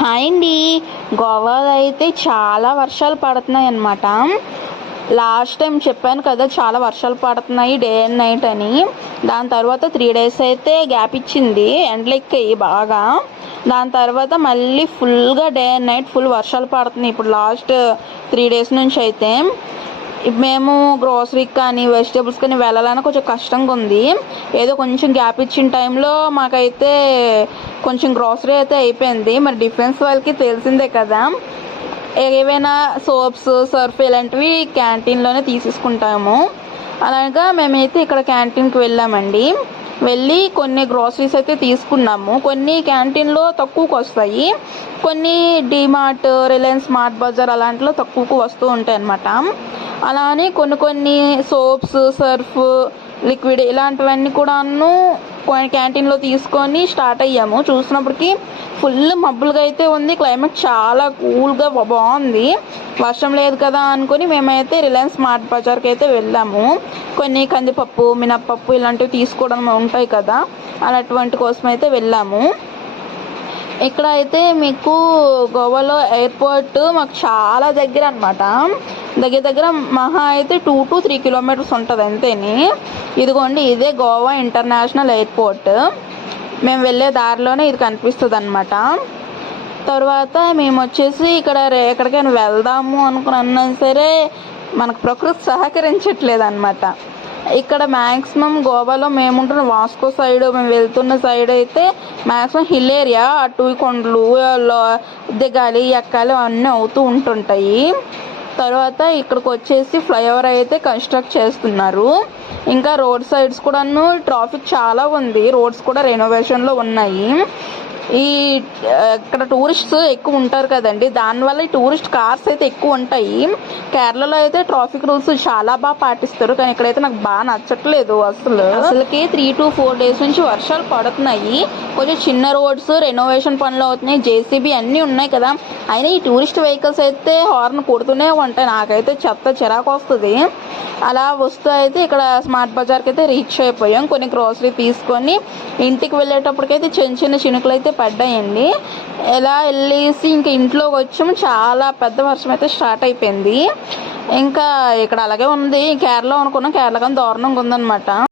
Hi అండి గోవాలో అయితే చాలా వర్షాలు పడుతున్నాయి అన్నమాట లాస్ట్ టైం చెప్పాను కదా చాలా వర్షాలు పడుతున్నాయి డే అండ్ నైట్ అని. దాని తర్వాత త్రీ డేస్ అయితే గ్యాప్ ఇచ్చింది ఎండలు ఎక్కాయి బాగా. దాని తర్వాత మళ్ళీ ఫుల్గా డే అండ్ నైట్ ఫుల్ వర్షాలు పడుతున్నాయి. ఇప్పుడు లాస్ట్ త్రీ డేస్ నుంచి అయితే. మేము గ్రోసరీకి కానీ వెజిటేబుల్స్ కానీ వెళ్ళాలని కొంచెం కష్టంగా ఉంది. ఏదో కొంచెం గ్యాప్ ఇచ్చిన టైంలో మాకైతే కొంచెం గ్రోసరీ అయితే అయిపోయింది. మరి డిఫెన్స్ వాళ్ళకి తెలిసిందే కదా. ఏవైనా సోప్స్ సర్ఫ్ ఇలాంటివి క్యాంటీన్లోనే తీసేసుకుంటాము. అలాగా మేమైతే ఇక్కడ క్యాంటీన్కి వెళ్ళామండి. వెళ్ళి కొన్ని గ్రోసరీస్ అయితే తీసుకున్నాము. కొన్ని క్యాంటీన్లో తక్కువకు వస్తాయి. కొన్ని డిమార్ట్ రిలయన్స్ స్మార్ట్ బజార్ అలాంటిలో తక్కువకు వస్తూ ఉంటాయి అన్నమాట అలానే కొన్ని కొన్ని సోప్స్ సర్ఫ్ లిక్విడ్ ఇలాంటివన్నీ కూడాను క్యాంటీన్లో తీసుకొని స్టార్ట్ అయ్యాము. చూసినప్పటికి ఫుల్ మబ్బులుగా అయితే ఉంది. క్లైమేట్ చాలా కూల్గా బాగుంది. వర్షం లేదు కదా అనుకుని మేమైతే రిలయన్స్ స్మార్ట్ బజార్కి అయితే వెళ్ళాము. కొన్ని కందిపప్పు మినప్పప్పు ఇలాంటివి తీసుకోవడం ఉంటాయి కదా అలాంటి కోసం అయితే వెళ్ళాము. ఇక్కడ అయితే మీకు గోవాలో ఎయిర్పోర్ట్ మాకు చాలా దగ్గర అనమాట దగ్గర దగ్గర మహా అయితే టూ టు త్రీ కిలోమీటర్స్ ఉంటుంది అంతేని. ఇదిగోండి ఇదే గోవా ఇంటర్నేషనల్ ఎయిర్పోర్ట్ మేము వెళ్ళే దారిలోనే ఇది కనిపిస్తుంది అనమాట తర్వాత మేము వచ్చేసి ఇక్కడ ఎక్కడికైనా వెళ్దాము అనుకుని అన్నా సరే మనకు ప్రకృతి సహకరించట్లేదు అనమాట ఇక్కడ మ్యాక్సిమం గోవాలో మేముంటున్న వాస్కో సైడ్ మేము వెళ్తున్న సైడ్ అయితే మ్యాక్సిమం హిల్ ఏరియా. అటు కొండలు దిగాలి ఎక్కాలి అన్నీ అవుతూ ఉంటుంటాయి. తర్వాత ఇక్కడికి వచ్చేసి ఫ్లైఓవర్ అయితే కన్స్ట్రక్ట్ చేస్తున్నారు. ఇంకా రోడ్ సైడ్స్ కూడాను ట్రాఫిక్ చాలా ఉంది. రోడ్స్ కూడా రెనోవేషన్లో ఉన్నాయి. ఈ ఇక్కడ టూరిస్ట్స్ ఎక్కువ ఉంటారు కదండి. దానివల్ల ఈ టూరిస్ట్ కార్స్ అయితే ఎక్కువ ఉంటాయి. కేరళలో అయితే ట్రాఫిక్ రూల్స్ చాలా బాగా పాటిస్తారు. కానీ ఇక్కడైతే నాకు బాగా నచ్చట్లేదు అసలు. అసలుకి త్రీ టు ఫోర్ డేస్ నుంచి వర్షాలు పడుతున్నాయి. కొంచెం చిన్న రోడ్స్ రెనోవేషన్ పనులు అవుతున్నాయి. జేసీబీ అన్నీ ఉన్నాయి కదా. అయినా ఈ టూరిస్ట్ వెహికల్స్ అయితే హార్న్ కొడుతూనే ఉంటాయి. నాకైతే చెత్త చిరాకు వస్తుంది. అలా వస్తూ అయితే ఇక్కడ స్మార్ట్ బజార్కి అయితే రీచ్ అయిపోయాం. కొన్ని గ్రోసరీ తీసుకొని ఇంటికి వెళ్ళేటప్పటికైతే చిన్న చిన్న చినుకులు అయితే పడ్డాయండి. ఎలా వెళ్ళేసి ఇంకా ఇంట్లోకి వచ్చాము. చాలా పెద్ద వర్షం అయితే స్టార్ట్ అయిపోయింది. ఇంకా ఇక్కడ అలాగే ఉంది. కేరళ అనుకున్నాం. కేరళ కానీ దారుణంగా ఉందన్నమాట.